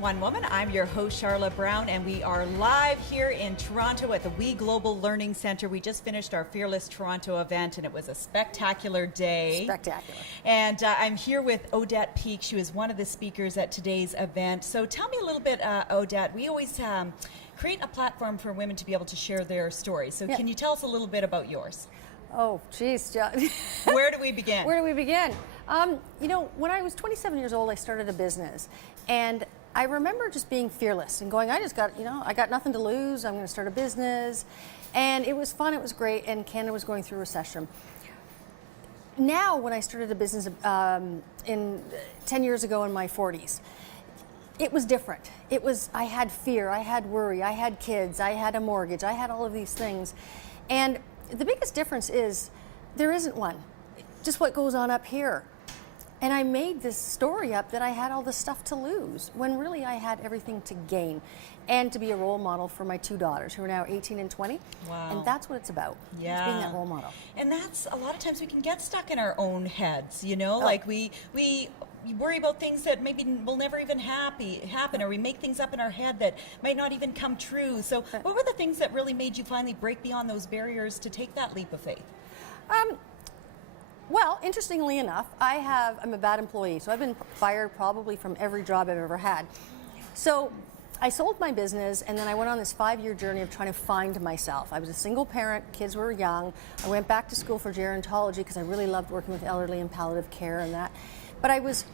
One Woman. I'm your host, Sharla Brown, and we are live here in Toronto at the We Global Learning Centre. We just finished our Fearless Toronto event, and it was a spectacular day. Spectacular. And I'm here with Odette Peak. She was one of the speakers at today's event. So tell me a little bit, Odette. We always create a platform for women to be able to share their stories. So can you tell us a little bit about yours? Oh, geez, John. Where do we begin? Where do we begin? You know, when I was 27 years old, I started a business. And I remember just being fearless and going, I got nothing to lose. I'm going to start a business. And it was fun. It was great. And Canada was going through a recession. Now, when I started a business 10 years ago in my 40s, it was different. I had fear, I had worry, I had kids, I had a mortgage, I had all of these things. And the biggest difference is there isn't one, just what goes on up here. And I made this story up that I had all this stuff to lose, when really I had everything to gain, and to be a role model for my two daughters, who are now 18 and 20. Wow. And that's what it's about. Yeah. It's being that role model. And that's, a lot of times we can get stuck in our own heads, you know, like we worry about things that maybe will never even happen, or we make things up in our head that might not even come true. So what were the things that really made you finally break beyond those barriers to take that leap of faith? Well, interestingly enough, I'm a bad employee, so I've been fired probably from every job I've ever had. So I sold my business, and then I went on this 5-year journey of trying to find myself. I was a single parent, kids were young. I went back to school for gerontology because I really loved working with elderly and palliative care and that. But I was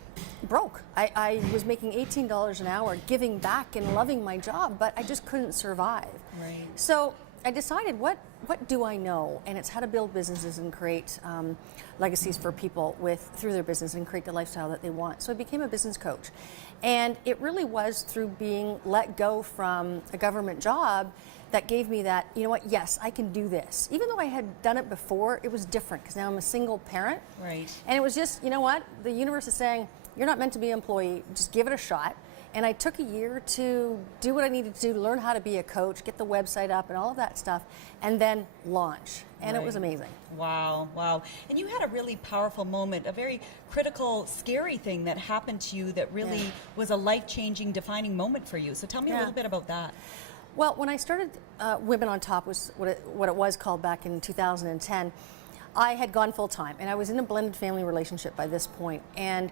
broke. I was making $18 an hour, giving back and loving my job, but I just couldn't survive. Right. So I decided, what do I know? And it's how to build businesses and create legacies for people through their business and create the lifestyle that they want. So I became a business coach. And it really was through being let go from a government job that gave me that, you know what, yes, I can do this. Even though I had done it before, it was different because now I'm a single parent. Right. And it was just, you know what, the universe is saying, you're not meant to be an employee, just give it a shot. And I took a year to do what I needed to do to learn how to be a coach, get the website up and all of that stuff, and then launch. And It was amazing. Wow, wow. And you had a really powerful moment, a very critical, scary thing that happened to you that really was a life-changing, defining moment for you. So tell me a little bit about that. Well, when I started Women on Top, was what it was called back in 2010, I had gone full-time, and I was in a blended family relationship by this point. And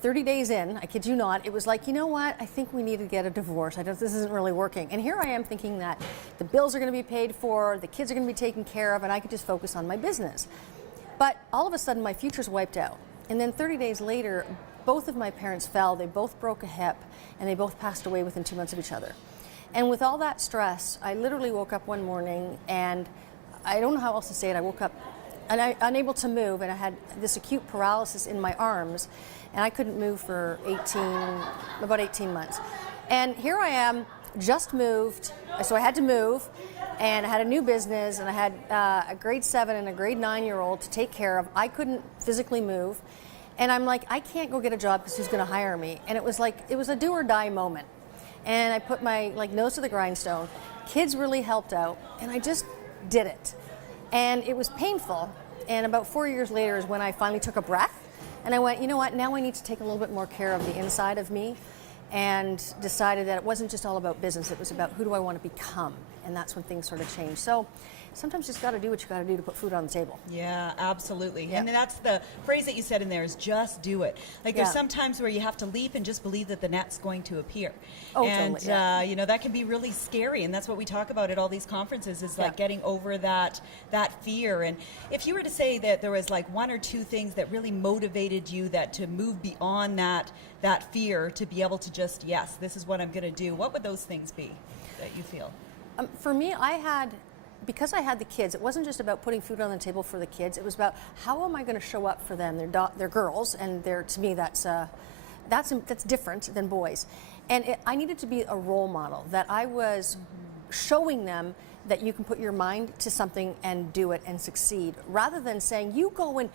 30 days in, I kid you not, it was like, you know what, I think we need to get a divorce. This isn't really working. And here I am thinking that the bills are going to be paid for, the kids are going to be taken care of, and I could just focus on my business. But all of a sudden, my future's wiped out. And then 30 days later, both of my parents fell, they both broke a hip, and they both passed away within 2 months of each other. And with all that stress, I literally woke up one morning, and I don't know how else to say it, I woke up unable to move, and I had this acute paralysis in my arms, and I couldn't move for about 18 months. And here I am, just moved, so I had to move, and I had a new business, and I had a grade 7 and a grade 9-year-old to take care of. I couldn't physically move, and I'm like, I can't go get a job because who's going to hire me? And it was a do or die moment. And I put my nose to the grindstone. Kids really helped out, and I just did it. And it was painful, and about 4 years later is when I finally took a breath, and I went, you know what, now I need to take a little bit more care of the inside of me, and decided that it wasn't just all about business, it was about who do I want to become, and that's when things sort of changed. So sometimes you just got to do what you got to do to put food on the table. Yeah, absolutely. Yeah. And that's the phrase that you said in there, is just do it. Like there's some times where you have to leap and just believe that the net's going to appear. Oh, and totally, you know, that can be really scary, and that's what we talk about at all these conferences, is like getting over that fear. And if you were to say that there was like one or two things that really motivated you to move beyond that fear, to be able to just, yes, this is what I'm going to do, what would those things be that you feel? For me, because I had the kids, it wasn't just about putting food on the table for the kids. It was about how am I going to show up for them? They're girls, and to me that's different than boys. And I needed to be a role model, that I was showing them that you can put your mind to something and do it and succeed, rather than saying you go and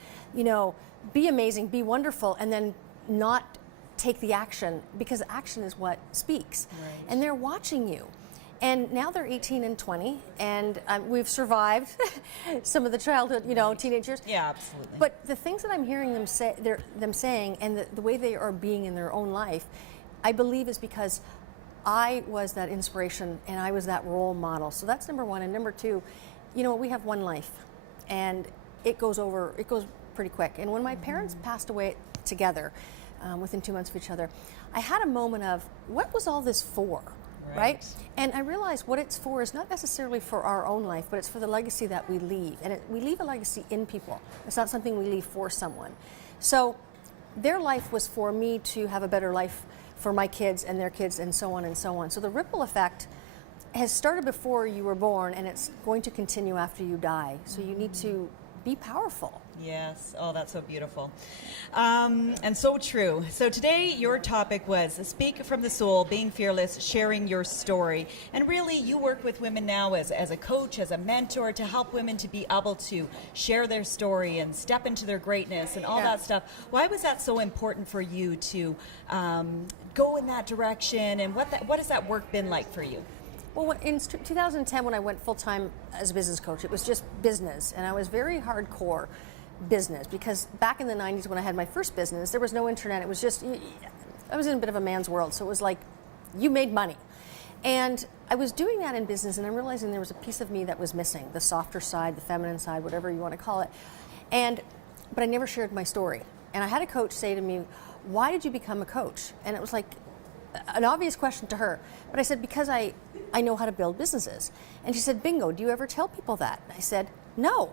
be amazing, be wonderful, and then not take the action, because action is what speaks. Right. And they're watching you. And now they're 18 and 20, and we've survived some of the childhood, teenage years. Yeah, absolutely. But the things that I'm hearing them saying, and the way they are being in their own life, I believe is because I was that inspiration and I was that role model. So that's number one. And number two, you know, we have one life and it goes pretty quick. And when my parents passed away together, within 2 months of each other, I had a moment of, what was all this for? Right? And I realized what it's for is not necessarily for our own life, but it's for the legacy that we leave. And we leave a legacy in people. It's not something we leave for someone. So their life was for me to have a better life for my kids and their kids and so on and so on. So the ripple effect has started before you were born and it's going to continue after you die. So you need to be powerful. Yes. Oh, that's so beautiful. And so true. So today your topic was Speak from the Soul, Being Fearless, Sharing Your Story. And really you work with women now as a coach, as a mentor, to help women to be able to share their story and step into their greatness and all that stuff. Why was that so important for you to go in that direction, and what has that work been like for you? Well, in 2010, when I went full-time as a business coach, it was just business, and I was very hardcore business, because back in the 90s when I had my first business, there was no internet. It was just, I was in a bit of a man's world, so it was like, you made money. And I was doing that in business, and I'm realizing there was a piece of me that was missing, the softer side, the feminine side, whatever you want to call it. But I never shared my story. And I had a coach say to me, why did you become a coach? And it was like an obvious question to her. But I said, because I know how to build businesses. And she said, bingo, do you ever tell people that? And I said, no.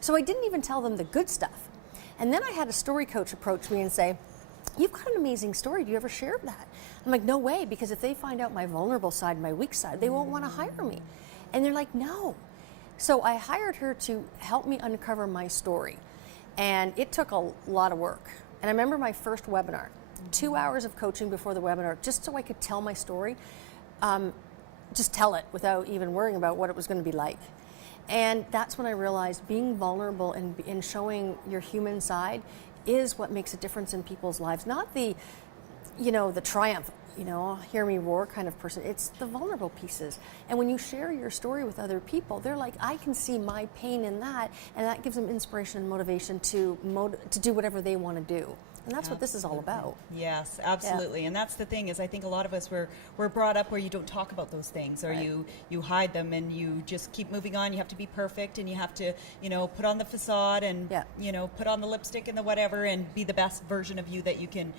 So I didn't even tell them the good stuff. And then I had a story coach approach me and say, you've got an amazing story. Do you ever share that? I'm like, no way, because if they find out my vulnerable side, my weak side, they won't want to hire me. And they're like, no. So I hired her to help me uncover my story. And it took a lot of work. And I remember my first webinar, 2 hours of coaching before the webinar, just so I could tell my story. Just tell it without even worrying about what it was going to be like. And that's when I realized being vulnerable and showing your human side is what makes a difference in people's lives. Not the triumph, hear me roar kind of person. It's the vulnerable pieces. And when you share your story with other people, they're like, I can see my pain in that, and that gives them inspiration and motivation to do whatever they want to do. And that's what this is all about. Yes, absolutely. Yeah. And that's the thing, is I think a lot of us we're brought up where you don't talk about those things, or you hide them, and you just keep moving on. You have to be perfect, and you have to, put on the facade and, put on the lipstick and the whatever, and be the best version of you that you can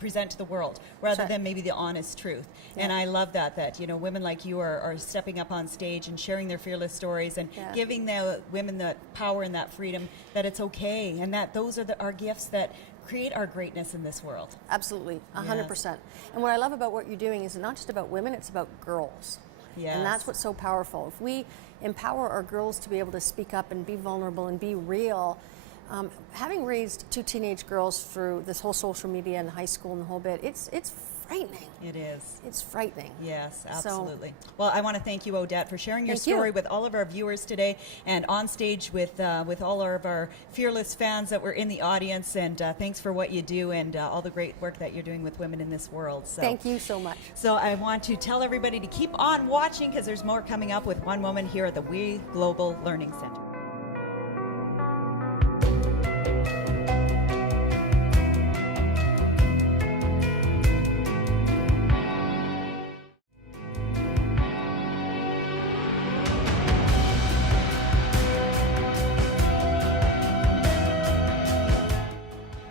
present to the world, rather than maybe the honest truth. Yeah. And I love that women like you are stepping up on stage and sharing their fearless stories and giving the women that power and that freedom, that it's okay, and that those are our gifts that create our greatness in this world. Absolutely, 100%. And what I love about what you're doing is not just about women, it's about girls. Yes. And that's what's so powerful. If we empower our girls to be able to speak up and be vulnerable and be real, having raised 2 teenage girls through this whole social media and high school and the whole bit, it's frightening. It is. It's frightening. Yes, absolutely. Well, I want to thank you, Odette, for sharing your story with all of our viewers today, and on stage with all of our fearless fans that were in the audience. And thanks for what you do and all the great work that you're doing with women in this world. So, thank you so much. So I want to tell everybody to keep on watching, because there's more coming up with One Woman here at the We Global Learning Center.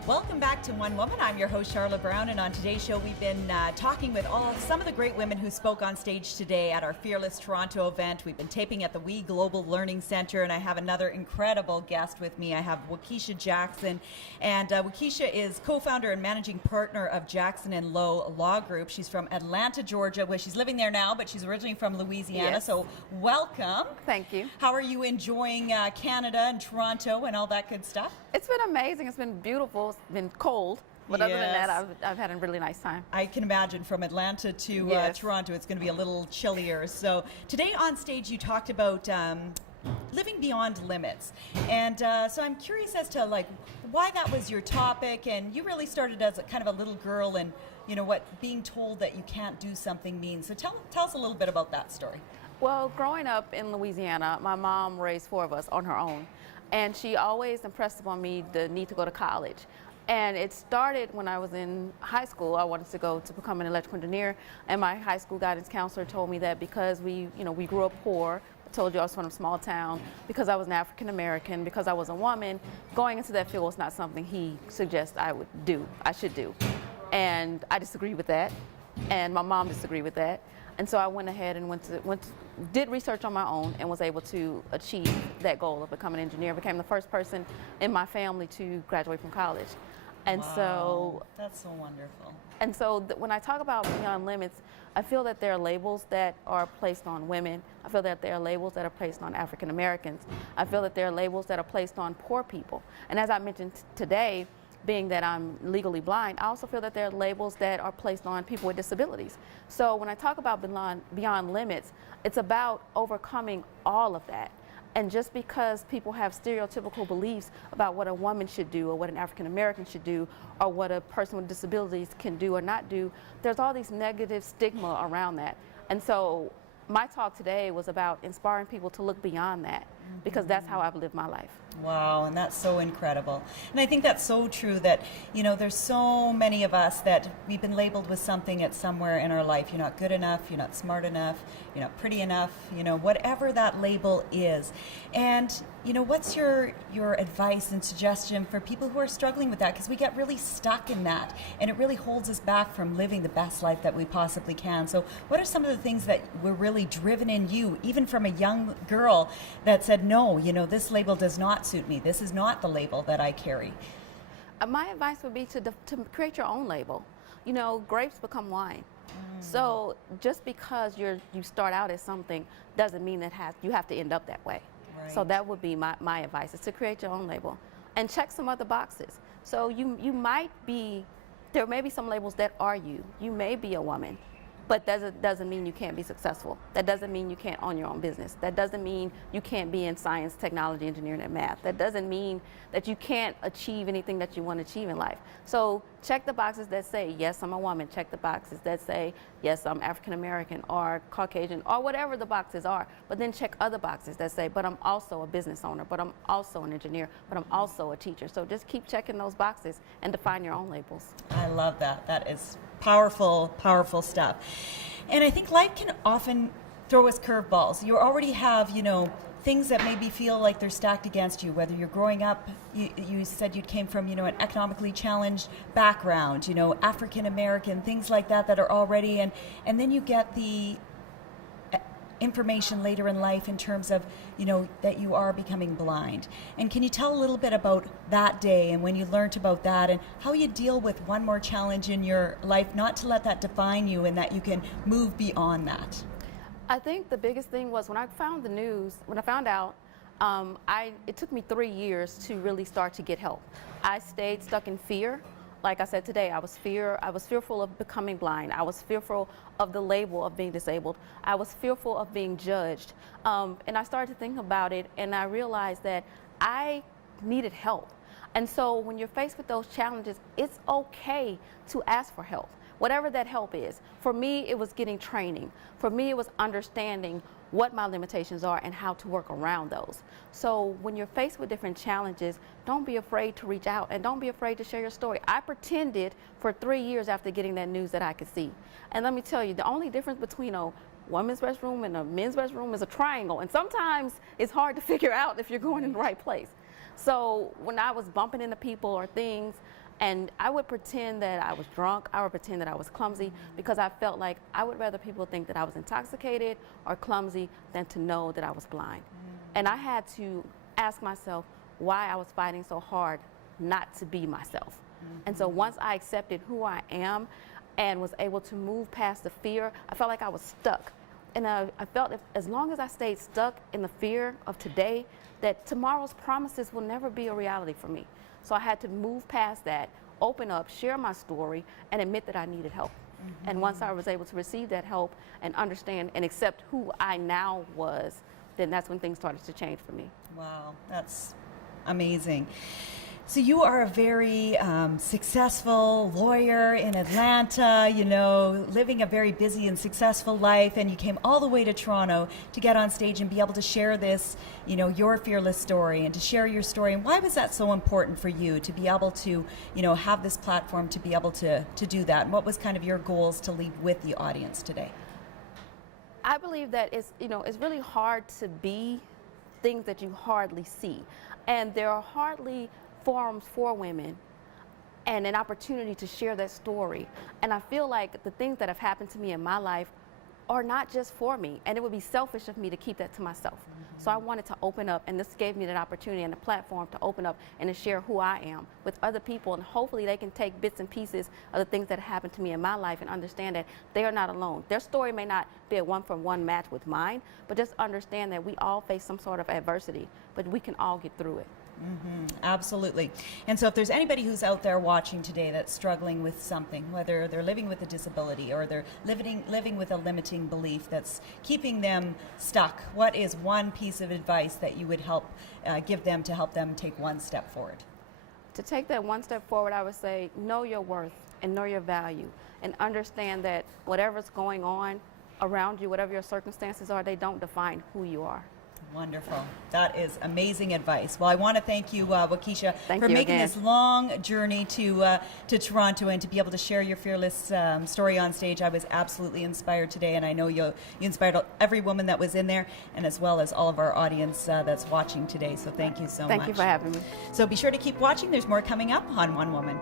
Welcome back to One Woman. I'm your host, Sharla Brown, and on today's show we've been talking with some of the great women who spoke on stage today at our Fearless Toronto event. We've been taping at the We Global Learning Center, and I have another incredible guest with me. I have Waukesha Jackson, and Waukesha is co-founder and managing partner of Jackson and Lowe Law Group. She's from Atlanta, Georgia, where she's living there now, but she's originally from Louisiana. Yes. So welcome. Thank you. How are you enjoying Canada and Toronto and all that good stuff? It's been amazing. It's been beautiful. It's been cold. But other than that, I've had a really nice time. I can imagine from Atlanta to Toronto, it's going to be a little chillier. So today on stage, you talked about living beyond limits. And so I'm curious as to why that was your topic. And you really started as kind of a little girl, and what being told that you can't do something means. So tell us a little bit about that story. Well, growing up in Louisiana, my mom raised 4 of us on her own. And she always impressed upon me the need to go to college. And it started when I was in high school. I wanted to go to become an electrical engineer, and my high school guidance counselor told me that because we grew up poor. I told you I was from a small town, because I was an African American, because I was a woman, going into that field was not something he suggested I should do. And I disagree with that, and my mom disagreed with that. And so I went ahead and did research on my own and was able to achieve that goal of becoming an engineer. I became the first person in my family to graduate from college. And wow, so that's so wonderful. And so when I talk about Beyond Limits, I feel that there are labels that are placed on women. I feel that there are labels that are placed on African Americans. I feel that there are labels that are placed on poor people. And as I mentioned today, being that I'm legally blind, I also feel that there are labels that are placed on people with disabilities. So when I talk about Beyond Limits, it's about overcoming all of that. And just because people have stereotypical beliefs about what a woman should do or what an African American should do or what a person with disabilities can do or not do, there's all these negative stigma around that. And so my talk today was about inspiring people to look beyond that, because that's how I've lived my life. Wow, and that's so incredible. And I think that's so true that, there's so many of us that we've been labeled with something at somewhere in our life. You're not good enough, you're not smart enough, you're not pretty enough, whatever that label is. And, what's your advice and suggestion for people who are struggling with that? Because we get really stuck in that, and it really holds us back from living the best life that we possibly can. So what are some of the things that were really driven in you, even from a young girl that said, no, this label does not suit me. This is not the label that I carry. My advice would be to create your own label. Grapes become wine. So just because you start out as something doesn't mean that you have to end up that way. Right. So that would be my advice, is to create your own label and check some other boxes. So there may be some labels that are you. You may be a woman, but that doesn't mean you can't be successful. That doesn't mean you can't own your own business. That doesn't mean you can't be in science, technology, engineering, and math. That doesn't mean that you can't achieve anything that you want to achieve in life. So check the boxes that say, yes, I'm a woman. Check the boxes that say, yes, I'm African American or Caucasian or whatever the boxes are. But then check other boxes that say, but I'm also a business owner, but I'm also an engineer, but I'm also a teacher. So just keep checking those boxes and define your own labels. I love that. That is powerful, powerful stuff. And I think life can often throw us curveballs. You already have, things that maybe feel like they're stacked against you, whether you're growing up, you said you came from, an economically challenged background, African American, things like that are already, and then you get the information later in life in terms of, that you are becoming blind. And can you tell a little bit about that day and when you learned about that and how you deal with one more challenge in your life, not to let that define you and that you can move beyond that? I think the biggest thing was when I found the news, when I found out, it took me 3 years to really start to get help. I stayed stuck in fear. Like I said today, I was fearful of becoming blind. I was fearful of the label of being disabled. I was fearful of being judged. And I started to think about it, and I realized that I needed help. And so when you're faced with those challenges, it's okay to ask for help, whatever that help is. For me, it was getting training. For me, it was understanding what my limitations are and how to work around those. So when you're faced with different challenges, don't be afraid to reach out and don't be afraid to share your story. I pretended for 3 years after getting that news that I could see. And let me tell you, the only difference between a women's restroom and a men's restroom is a triangle. And sometimes it's hard to figure out if you're going in the right place. So when I was bumping into people or things, and I would pretend that I was drunk, I would pretend that I was clumsy, because I felt like I would rather people think that I was intoxicated or clumsy than to know that I was blind. And I had to ask myself why I was fighting so hard not to be myself. And so once I accepted who I am and was able to move past the fear, I felt like I was stuck. And I felt as long as I stayed stuck in the fear of today, that tomorrow's promises will never be a reality for me. So I had to move past that, open up, share my story, and admit that I needed help. And once I was able to receive that help and understand and accept who I now was, then that's when things started to change for me. Wow, that's amazing. So you are a very successful lawyer in Atlanta, you know, living a very busy and successful life, and you came all the way to Toronto to get on stage and be able to share this, you know, your fearless story and to share your story. And why was that so important for you to be able to, you know, have this platform to be able to do that? And what was kind of your goals to leave with the audience today? I believe that it's, you know, it's really hard to be things that you hardly see. And there are hardly forums for women and an opportunity to share that story. And I feel like the things that have happened to me in my life are not just for me, and it would be selfish of me to keep that to myself. So I wanted to open up, and this gave me that opportunity and the platform to open up and to share who I am with other people, and hopefully they can take bits and pieces of the things that happened to me in my life and understand that they are not alone. Their story may not be a one-for-one match with mine, but just understand that we all face some sort of adversity, but we can all get through it. Absolutely. And so if there's anybody who's out there watching today that's struggling with something, whether they're living with a disability or they're living with a limiting belief that's keeping them stuck, what is one piece of advice that you would give them to help them take one step forward? To take that one step forward, I would say know your worth and know your value, and understand that whatever's going on around you, whatever your circumstances are, they don't define who you are. Wonderful. That is amazing advice. Well, I want to thank you, Waukesha, for making again. this long journey to Toronto and to be able to share your fearless story on stage. I was absolutely inspired today, and I know you inspired every woman that was in there, and as well as all of our audience that's watching today. So thank you so much. Thank you for having me. So be sure to keep watching. There's more coming up on One Woman.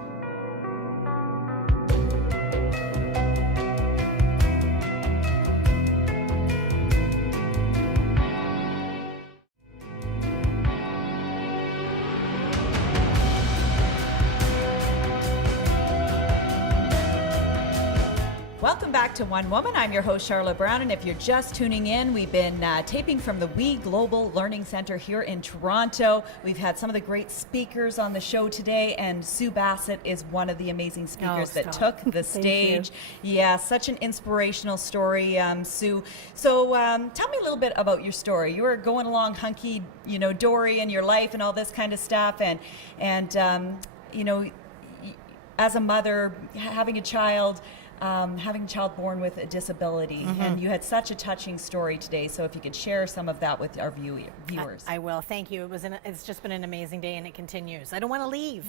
Welcome back to One Woman. I'm your host, Sharla Brown, and if you're just tuning in, we've been taping from the We Global Learning Center here in Toronto. We've had some of the great speakers on the show today, and Sue Bassett is one of the amazing speakers that took the stage. Yeah, such an inspirational story, Sue. So tell me a little bit about your story. You were going along hunky, dory in your life and all this kind of stuff, and as a mother, having a child born with a disability, and you had such a touching story today. So if you could share some of that with our viewers. I will. Thank you. It's just been an amazing day, and it continues. I don't want to leave.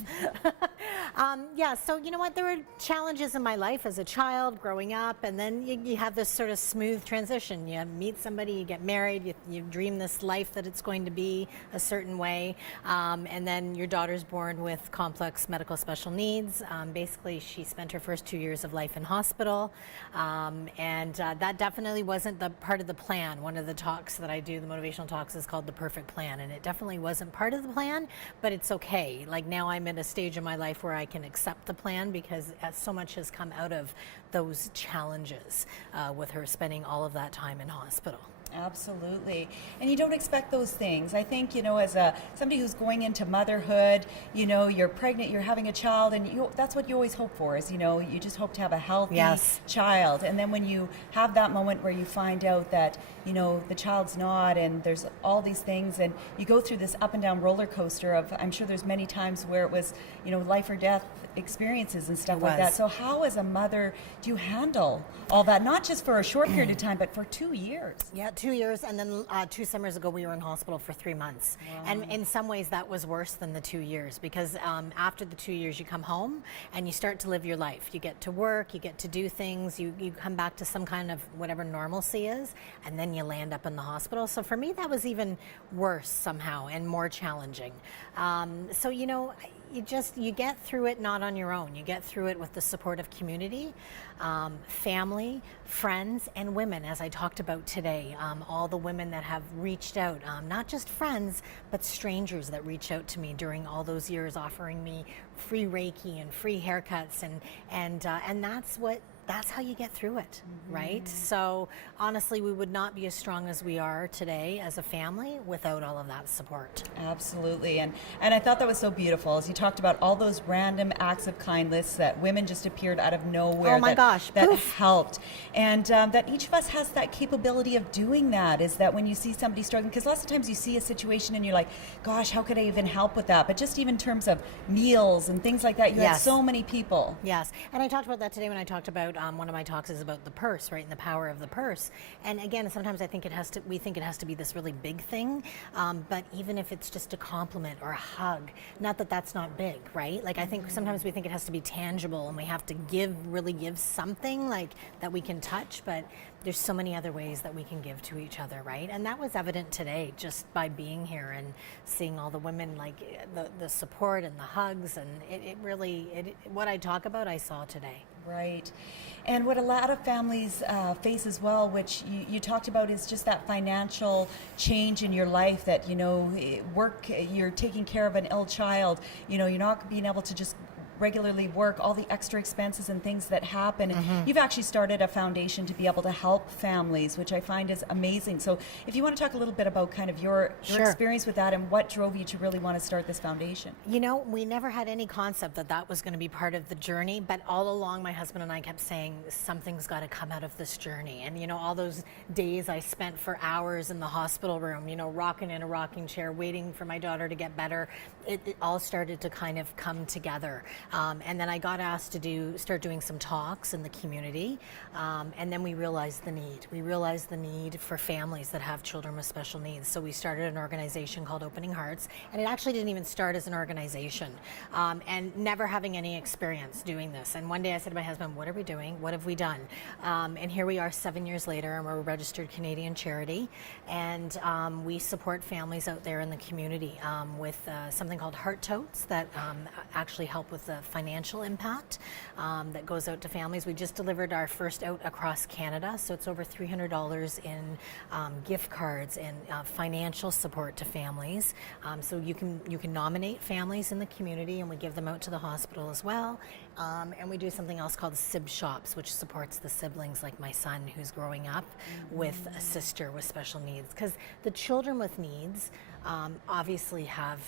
So you know what? There were challenges in my life as a child growing up, and then you have this sort of smooth transition. You meet somebody, you get married, you dream this life that it's going to be a certain way, and then your daughter's born with complex medical special needs. Basically, she spent her first 2 years of life in hospital, and that definitely wasn't the part of the plan. One of the talks that I do, the motivational talks, is called The Perfect Plan, and it definitely wasn't part of the plan, but it's okay. Like, now I'm at a stage in my life where I can accept the plan, because so much has come out of those challenges with her spending all of that time in hospital. Absolutely. And you don't expect those things. I think, as somebody who's going into motherhood, you're pregnant, you're having a child, and that's what you always hope for is, you just hope to have a healthy child. And then when you have that moment where you find out that, the child's not, and there's all these things, and you go through this up and down roller coaster of, I'm sure there's many times where it was, life or death experiences and stuff like that. So how, as a mother, do you handle all that? Not just for a short period of time, but for 2 years. Yeah, 2 years, and then 2 summers ago we were in hospital for 3 months. Wow. And in some ways that was worse than the 2 years, because after the 2 years you come home and you start to live your life. You get to work, you get to do things, you come back to some kind of whatever normalcy is, and then you land up in the hospital. So for me that was even worse somehow and more challenging. You get through it not on your own. You get through it with the support of community, family, friends, and women, as I talked about today. All the women that have reached out, not just friends, but strangers that reach out to me during all those years, offering me free Reiki and free haircuts, and that's that's how you get through it, right? So honestly, we would not be as strong as we are today as a family without all of that support. Absolutely. And I thought that was so beautiful as you talked about all those random acts of kindness that women just appeared out of nowhere. Oh my gosh. That Poof. helped. And that each of us has that capability of doing that, is that when you see somebody struggling, because lots of times you see a situation and you're like, gosh, how could I even help with that? But just even in terms of meals and things like that, you had Yes. so many people. Yes, and I talked about that today when I talked about one of my talks is about the purse, right, and the power of the purse. And again, sometimes I think we think it has to be this really big thing, but even if it's just a compliment or a hug, not that that's not big, right? Like I think sometimes we think it has to be tangible and we have to really give something like that we can touch, but there's so many other ways that we can give to each other, right? And that was evident today just by being here and seeing all the women, like the support and the hugs, and it really, what I talk about, I saw today. Right. And what a lot of families face as well, which you talked about, is just that financial change in your life that, work, you're taking care of an ill child, you're not being able to just regularly work, all the extra expenses and things that happen. And you've actually started a foundation to be able to help families, which I find is amazing. So if you want to talk a little bit about kind of your Sure. experience with that and what drove you to really want to start this foundation. We never had any concept that that was going to be part of the journey, but all along my husband and I kept saying something's got to come out of this journey. And all those days I spent for hours in the hospital room, rocking in a rocking chair, waiting for my daughter to get better, it all started to kind of come together. And then I got asked to start doing some talks in the community, and then we realized the need. We realized the need for families that have children with special needs. So we started an organization called Opening Hearts, and it actually didn't even start as an organization, and never having any experience doing this. And one day I said to my husband, what are we doing? What have we done? And here we are 7 years later, and we're a registered Canadian charity, and we support families out there in the community with something called Heart Totes that actually help with the financial impact that goes out to families. We just delivered our first out across Canada, so it's over $300 in gift cards and financial support to families. So you can nominate families in the community, and we give them out to the hospital as well. And we do something else called Sib Shops, which supports the siblings like my son who's growing up with a sister with special needs. Because the children with needs obviously have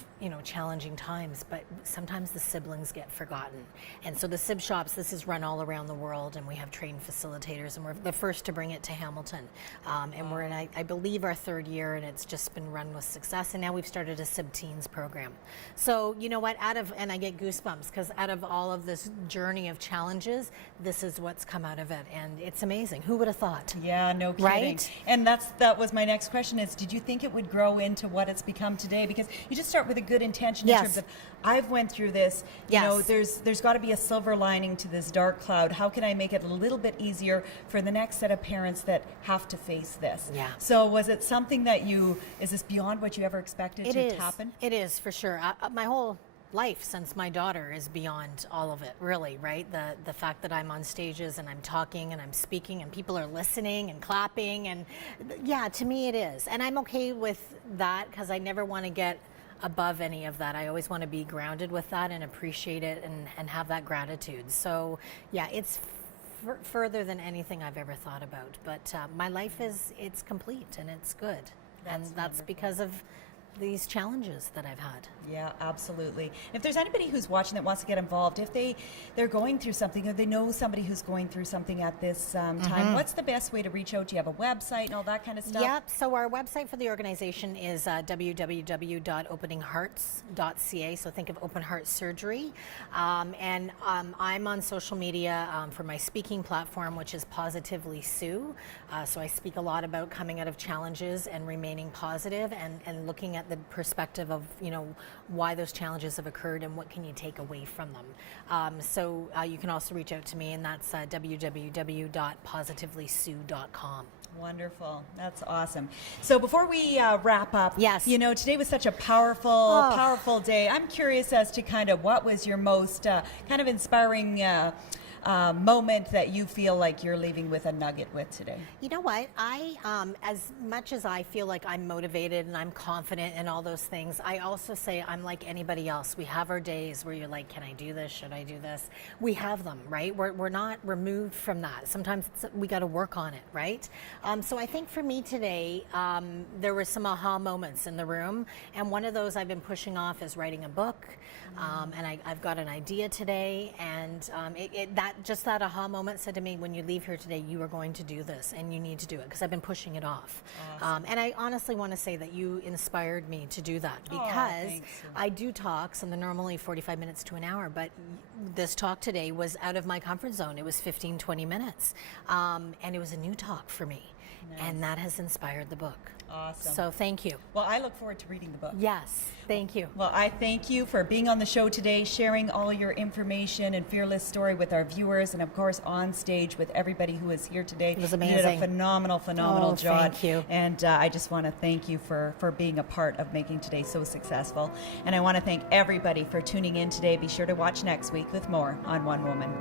challenging times, but sometimes the siblings get forgotten. And so the Sib Shops, this is run all around the world, and we have trained facilitators, and we're the first to bring it to Hamilton. And we're in, I believe, our third year, and it's just been run with success. And now we've started a Sib Teens program. So you know what, and I get goosebumps because out of all of this journey of challenges, this is what's come out of it, and it's amazing. Who would have thought? Yeah, no kidding. Right? And that was my next question is, did you think it would grow into what it's become today? Because you just start with a good intention in Yes. terms of, I've went through this, Yes. there's got to be a silver lining to this dark cloud. How can I make it a little bit easier for the next set of parents that have to face this? Yeah. So was it something that is this beyond what you ever expected to happen? It is, for sure. My whole life since my daughter is beyond all of it, really, right? The fact that I'm on stages and I'm talking and I'm speaking and people are listening and clapping, and yeah, to me it is. And I'm okay with that because I never want to get above any of that. I always want to be grounded with that and appreciate it and have that gratitude. So yeah, it's further than anything I've ever thought about. But my life it's complete and it's good. And that's wonderful. because of these challenges that I've had. Yeah, absolutely. If there's anybody who's watching that wants to get involved, if they're going through something or they know somebody woo's going through something at this time, what's the best way to reach out? Do you have a website and all that kind of stuff? Yep. So our website for the organization is www.openinghearts.ca. So think of open heart surgery. And I'm on social media for my speaking platform, which is Positively Sue. So I speak a lot about coming out of challenges and remaining positive and looking at the perspective of, why those challenges have occurred and what can you take away from them. So you can also reach out to me, and that's www.positivelysue.com. Wonderful. That's awesome. So before we wrap up, Yes. Today was such a powerful day. I'm curious as to kind of what was your most kind of inspiring moment that you feel like you're leaving with a nugget with today? You know what? As much as I feel like I'm motivated and I'm confident and all those things, I also say I'm like anybody else. We have our days where you're like, can I do this? Should I do this? We have them, right? We're not removed from that. Sometimes we got to work on it, right? So I think for me today, there were some aha moments in the room, and one of those I've been pushing off is writing a book. And I've got an idea today, and that aha moment said to me, when you leave here today, you are going to do this, and you need to do it, because I've been pushing it off. Awesome. And I honestly want to say that you inspired me to do that, because I do talks, and they're normally 45 minutes to an hour, but this talk today was out of my comfort zone. It was 15, 20 minutes, and it was a new talk for me. Nice. And that has inspired the book. Awesome. So thank you. Well, I look forward to reading the book. Yes, thank you. Well, I thank you for being on the show today, sharing all your information and fearless story with our viewers, and of course on stage with everybody who is here today. It was amazing. You did a phenomenal job. Thank you. And I just want to thank you for being a part of making today so successful. And I want to thank everybody for tuning in today. Be sure to watch next week with more on One Woman.